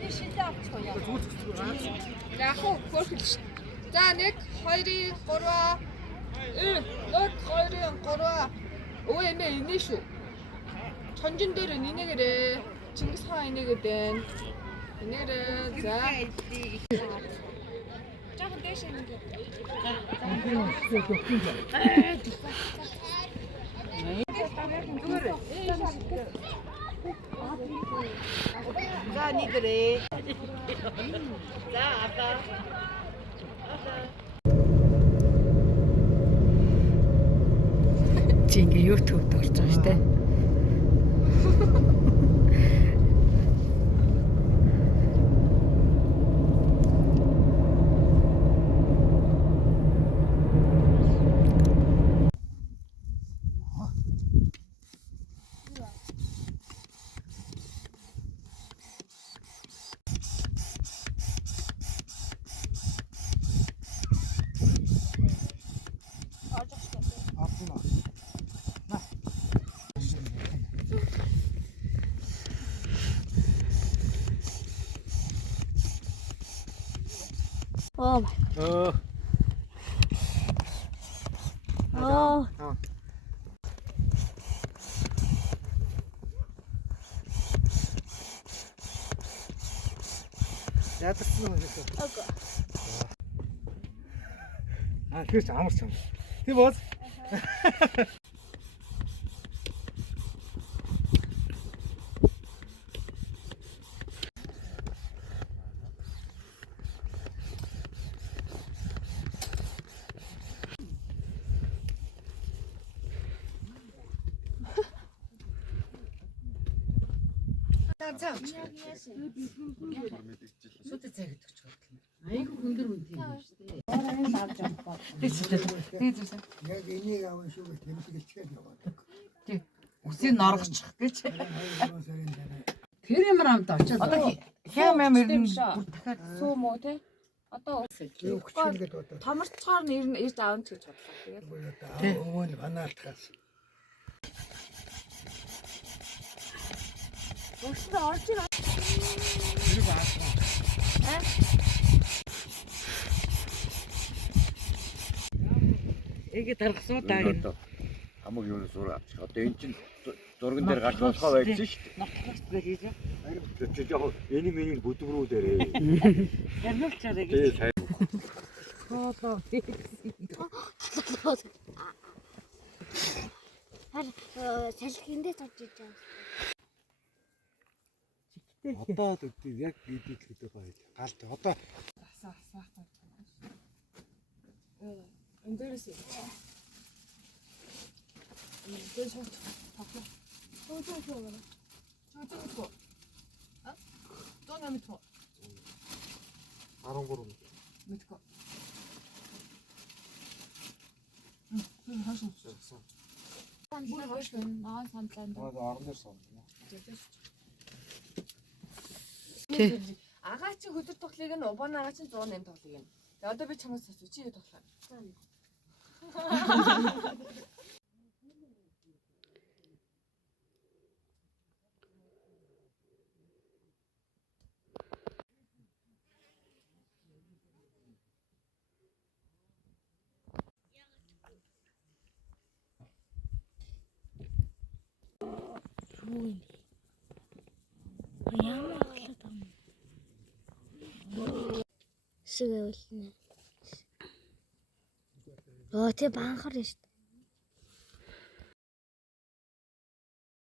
Би шилээ авчихгүй яа. Яг уу хөрхөл шүү. За 1 2 3 1 2 3 өө эмээ инээ шүү. Чонжин дээр нинэгэрээ Чингис хаан инээгээд байна. Инээрээ за. Жаахан дэш инээ. За нийлэрээ. За апа. Чи ингээ YouTube-д орж байгаа шүү дээ. Oh my. Oh. Ядарсан юм шиг. Okay. Тэр ч амарч юм. Тийм бооз. Сүүтэй цай гэдэг ч бодлоо. Айгу хөндөр үн тийм шүү дээ. Яг энийг аван шүүгээ тэмдэглэчгээд яваад. Тий. Үсийг норгочих гэж. Тэр ямар амт очоод одоо хям амир нь бүр дахиад Сүү мө те. Одоо хүчнэгэд бодоод. томорцоор нэр нь ирж аавч гэж бодлоо. Тэгээд Өвөө нь банаалтахаас. өстө орж ир. Тэр баасан. эгэ тархасуу даа гэнэ. Хамаг юу сураа. Одоо эн чин зурган дээр гарч болохоо байсан шүү дээ. Нотлох гэж байна. Тэр яг энийг миний бүдгрүүдээрээ. Ярилчаарэ Тэгээ гэж. сайн. Салхиндээ цогж иж байгаа. Одоо яг гэдэг гэдэг гоё. Галт одоо энэ дээрээс юм. Дээс хот. Чаа. Дона мэдгүй. 13 Мэдгүй. Хашаа. Бүр хаш наа сандлаа. орон дээр сон. Агаа чи хөдөр тоглыг нь убаан агаа чи 108 тоглыг юм. Тэгээ одоо би чамаас асуу чи юу тоглоо? Ямар болоод байна. Шиг өвлнэ. Оо тий банхар шүү